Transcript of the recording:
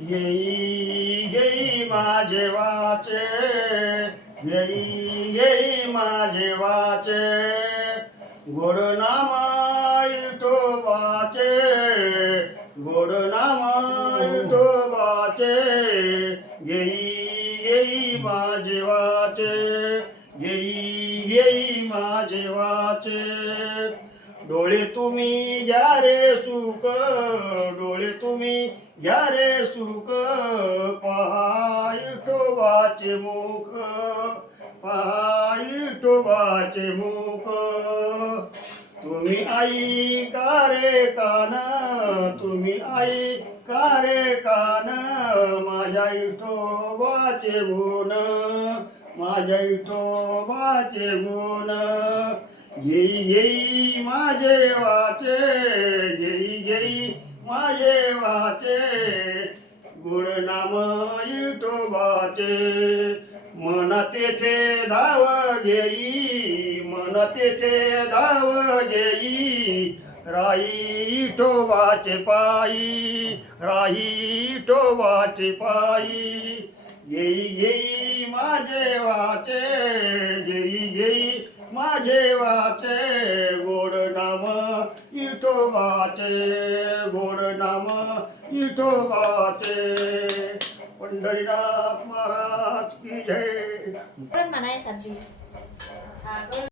घेई घेई माझे वाचे, घेई घेई माझे वाचे, गोड नाम विठोबाचे, गोड नाम विठोबाचे, घेई घेई माझे वाचे, घेई घेई माझे वाचे. डोळे तुम्ही घ्या रे सुख, डोळे तुम्ही घ्या रे सुख, पहा विठोबाचे मुख, पहा विठोबाचे मुख. तुम्ही आई का रे कान, तुम्ही आई का रे कान, माझ्या विठोबाचे गुण, माझ्या विठोबाचे गुण. घेई घेई माझे वाचे, घेई घेई माझे वाचे, गोड नाम विठोबाचे. मन तेथे धाव घेई, मन तेथे धाव घेई, राही विठोबाचे पायी, राही विठोबाचे पायी. घेई घेई माझे वाचे, घेई घेई माझे वाचे, गोड नाम विठोबाचे, गोड नाम विठोबाचे. पंढरीनाथ महाराज की जय. पण म्हणाय